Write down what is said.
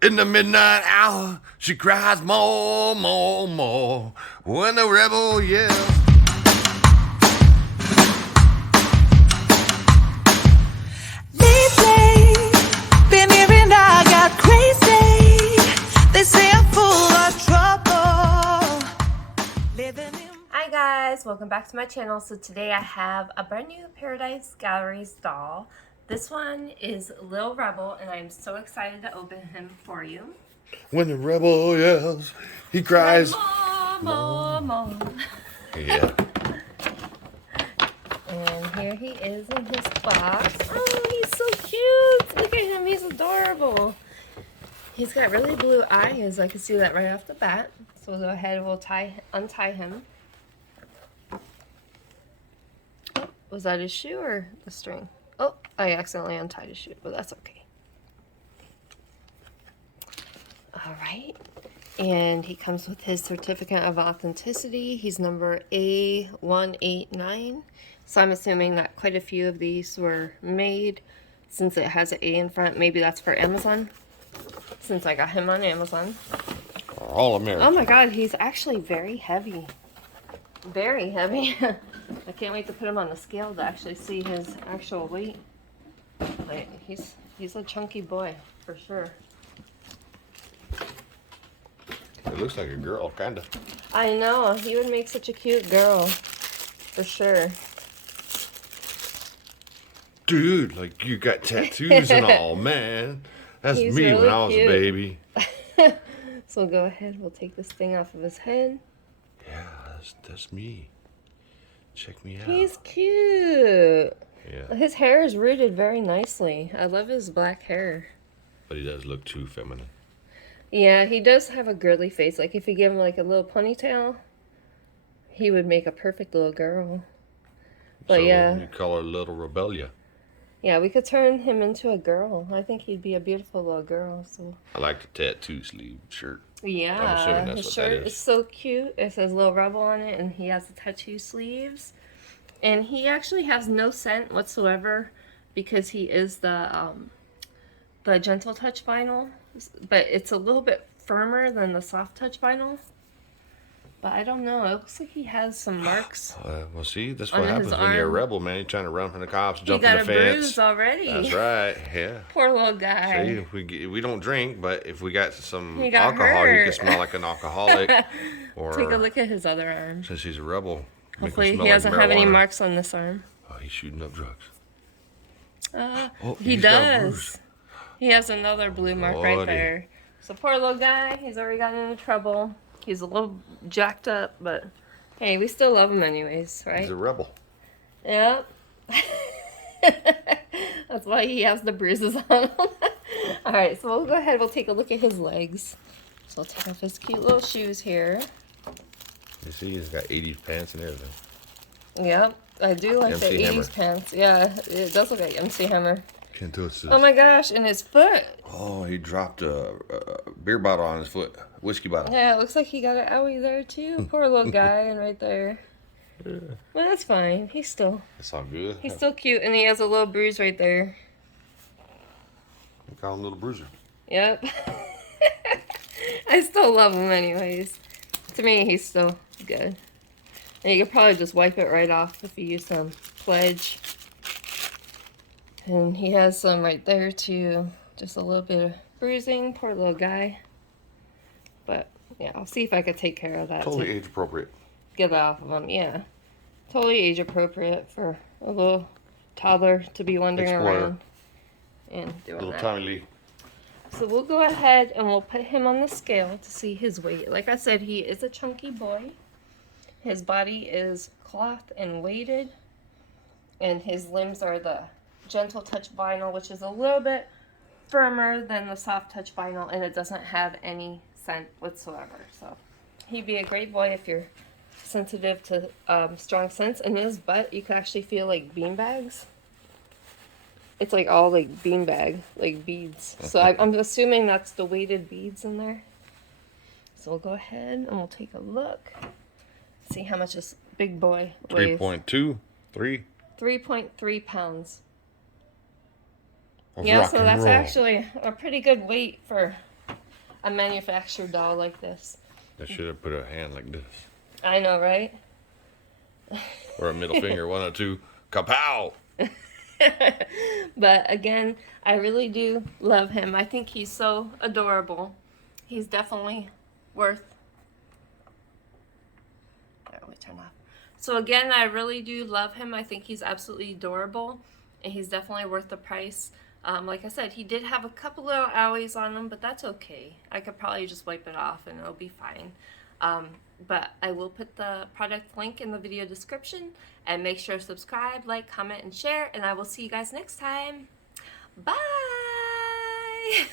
In the midnight hour, she cries more, more, more. When the rebel yells. Lately, been hearing I got crazy. They say I'm full of trouble. Living in Hi guys, welcome back to my channel. So today I have a brand new Paradise Galleries doll. This one is Lil Rebel and I'm so excited to open him for you. When the rebel yells, he cries. Like, Mom. Yeah. And here he is in his box. Oh, he's so cute. Look at him, he's adorable. He's got really blue eyes. I can see that right off the bat. So we'll go ahead and we'll untie him. Was that his shoe or the string? Oh, I accidentally untied his shoe, but that's okay. All right. And he comes with his certificate of authenticity. He's number A189. So I'm assuming that quite a few of these were made since it has an A in front. Maybe that's for Amazon, since I got him on Amazon. All American. Oh my God, he's actually very heavy. Very heavy. I can't wait to put him on the scale to actually see his actual weight. Like, he's a chunky boy, for sure. It looks like a girl, kind of. I know, he would make such a cute girl, for sure. Dude, like you got tattoos and all, man. That's He's me really when I was cute. a baby. So go ahead, we'll take this thing off of his head. Yeah, that's me. Check me out. He's cute. Yeah, His hair is rooted very nicely. I love his black hair. but he does look too feminine. Yeah, he does have a girly face. Like if you give him like a little ponytail, he would make a perfect little girl. But So yeah. you call her Little Rebellia. Yeah, we could turn him into a girl. I think he'd be a beautiful little girl. So I like the tattoo sleeve shirt. yeah, I'm assuming that's his what that shirt is. is so cute. It says Lil Rebel on it, and he has the tattoo sleeves. And he actually has no scent whatsoever because he is the gentle touch vinyl, but it's a little bit firmer than the soft touch vinyl. But I don't know. It looks like he has some marks. Well, see, that's On what his happens when you're a arm. rebel, man. You're trying to run from the cops, He jump in got the a fence. bruise already. That's right. Yeah. Poor little guy. See, if we don't drink, but if we got some He got alcohol, he hurt. could smell like an alcoholic. Or Take a look at his other arm. since he's a rebel, make him Hopefully smell he like doesn't have any marijuana. marks on this arm. Oh, he's shooting up drugs. He he's got a bruise. does. He has another blue mark right Lordy. there. So poor little guy, he's already gotten into trouble. He's a little jacked up, but hey, we still love him anyways, right? He's a rebel. Yep. That's why he has the bruises on him. Alright, so we'll go ahead, we'll take a look at his legs. So we'll take off his cute little shoes here. You see, he's got 80s pants and everything. Yep. I do like the MC 80s Hammer. pants. Yeah, it does look like MC Hammer. Can't do it. Oh my gosh, and his foot. Oh, he dropped a beer bottle on his foot. Whiskey bottle. Yeah, it looks like he got an owie there too. Poor little guy, and right there. Well, that's fine. He's still That's all good. still cute, and he has a little bruise right there. We call him Little Bruiser. Yep. I still love him anyways. To me, he's still good. And you could probably just wipe it right off if you use some Pledge. And he has some right there too. Just a little bit of bruising. Poor little guy. But yeah, I'll see if I could take care of that. Totally too. age appropriate. Get that off of him. Yeah, totally age appropriate for a little toddler to be wandering Explorer. around and doing Little that. Tommy Lee. So we'll go ahead and we'll put him on the scale to see his weight. Like I said, he is a chunky boy. His body is cloth and weighted, and his limbs are the gentle touch vinyl, which is a little bit firmer than the soft touch vinyl, and it doesn't have any scent whatsoever. So he'd be a great boy if you're sensitive to strong scents. And his butt, you can actually feel like bean bags. It's like all like beanbag, like beads. So I'm assuming that's the weighted beads in there. So we'll go ahead and we'll take a look. See how much this big boy weighs. 3.2, 3. 3.3 pounds. Of Yeah, rock so and that's roll. actually a pretty good weight for a manufactured doll like this. I should have put a hand like this. I know, right? Or a middle finger, one or two. Kapow! But again, I really do love him. I think he's so adorable. He's definitely worth... There, let me turn off. So again, I really do love him. I think he's absolutely adorable. And he's definitely worth the price. Like I said, he did have a couple little owies on him, but that's okay. I could probably just wipe it off and it'll be fine. But I will put the product link in the video description. And make sure to subscribe, like, comment, and share. And I will see you guys next time. Bye!